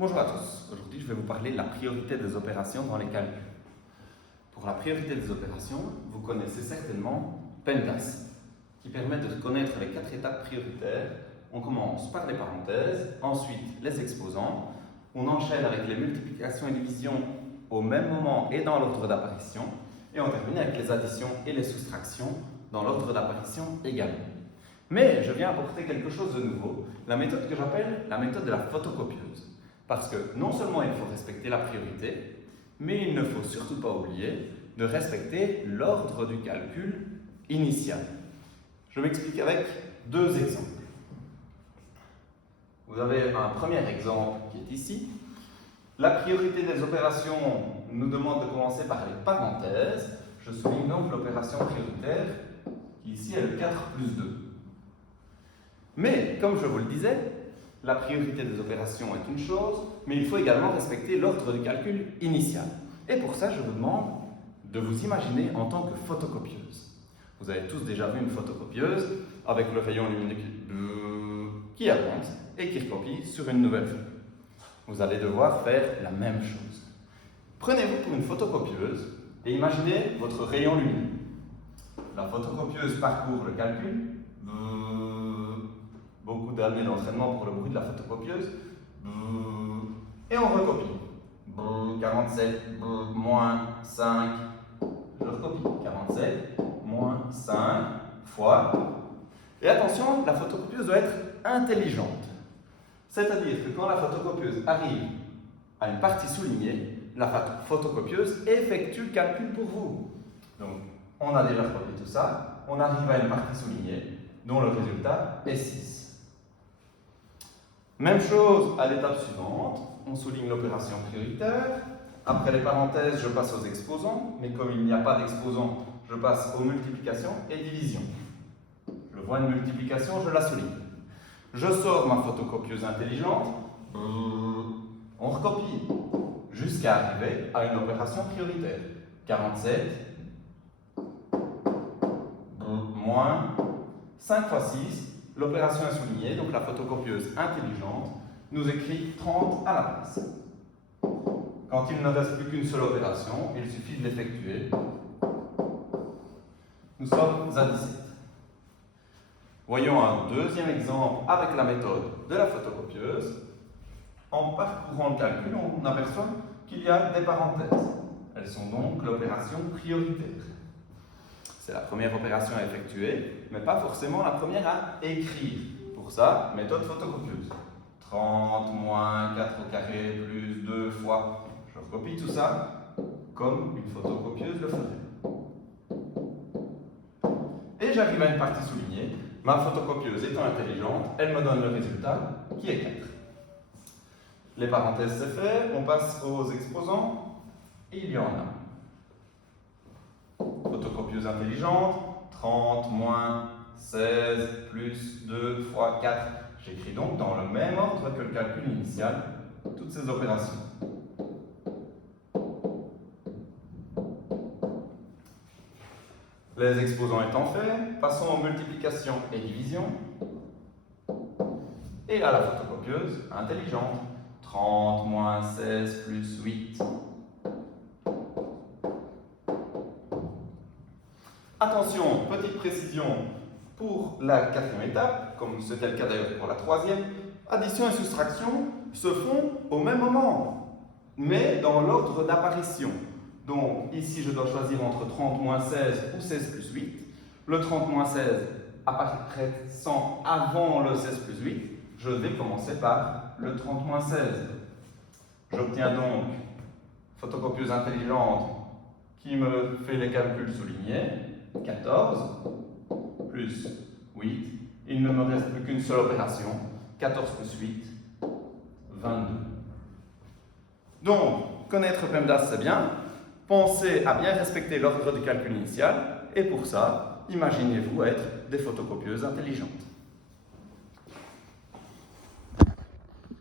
Bonjour à tous, aujourd'hui je vais vous parler de la priorité des opérations dans les calculs. Pour la priorité des opérations, vous connaissez certainement PEMDAS, qui permet de connaître les 4 étapes prioritaires. On commence par les parenthèses, ensuite les exposants, on enchaîne avec les multiplications et divisions au même moment et dans l'ordre d'apparition, et on termine avec les additions et les soustractions dans l'ordre d'apparition également. Mais je viens apporter quelque chose de nouveau, la méthode que j'appelle la méthode de la photocopieuse. Parce que non seulement il faut respecter la priorité, mais il ne faut surtout pas oublier de respecter l'ordre du calcul initial. Je m'explique avec 2 exemples. Vous avez un premier exemple qui est ici. La priorité des opérations nous demande de commencer par les parenthèses. Je souligne donc l'opération prioritaire qui ici est le 4 plus 2. Mais, comme je vous le disais, la priorité des opérations est une chose, mais il faut également respecter l'ordre du calcul initial. Et pour ça, je vous demande de vous imaginer en tant que photocopieuse. Vous avez tous déjà vu une photocopieuse avec le rayon lumineux qui avance et qui recopie sur une nouvelle feuille. Vous allez devoir faire la même chose. Prenez-vous pour une photocopieuse et imaginez votre rayon lumineux. La photocopieuse parcourt le calcul. Beaucoup d'années d'entraînement pour le bruit de la photocopieuse. Et on recopie. 47, moins 5. Je recopie. 47, moins 5 fois. Et attention, la photocopieuse doit être intelligente. C'est-à-dire que quand la photocopieuse arrive à une partie soulignée, la photocopieuse effectue le calcul pour vous. Donc, on a déjà recopié tout ça. On arrive à une partie soulignée, dont le résultat est 6. Même chose à l'étape suivante, on souligne l'opération prioritaire. Après les parenthèses, je passe aux exposants, mais comme il n'y a pas d'exposants, je passe aux multiplications et divisions. Je vois une multiplication, je la souligne. Je sors ma photocopieuse intelligente, on recopie, jusqu'à arriver à une opération prioritaire. 47, moins 5 fois 6, l'opération est soulignée, donc la photocopieuse intelligente nous écrit 30 à la place. Quand il ne reste plus qu'une seule opération, il suffit de l'effectuer. Nous sommes à 17. Voyons un deuxième exemple avec la méthode de la photocopieuse. En parcourant le calcul, on aperçoit qu'il y a des parenthèses. Elles sont donc l'opération prioritaire. C'est la première opération à effectuer, mais pas forcément la première à écrire. Pour ça, méthode photocopieuse. 30 moins 4 au carré plus 2 fois. Je recopie tout ça comme une photocopieuse le ferait. Et j'arrive à une partie soulignée. Ma photocopieuse étant intelligente, elle me donne le résultat qui est 4. Les parenthèses c'est fait, on passe aux exposants. Et il y en a. Photocopieuse intelligente, 30 moins 16 plus 2 fois 4. J'écris donc dans le même ordre que le calcul initial toutes ces opérations. Les exposants étant faits, passons aux multiplications et divisions. Et à la photocopieuse intelligente, 30 moins 16 plus 8. Attention, petite précision pour la 4e étape, comme c'était le cas d'ailleurs pour la 3e, addition et soustraction se font au même moment, mais dans l'ordre d'apparition. Donc ici je dois choisir entre 30 moins 16 ou 16 plus 8. Le 30 moins 16 apparaissant avant le 16 plus 8, je vais commencer par le 30 moins 16. J'obtiens donc photocopieuse intelligente qui me fait les calculs soulignés. 14 plus 8, il ne me reste plus qu'une seule opération, 14 plus 8, 22. Donc, connaître PEMDAS c'est bien, pensez à bien respecter l'ordre du calcul initial, et pour ça, imaginez-vous être des photocopieuses intelligentes.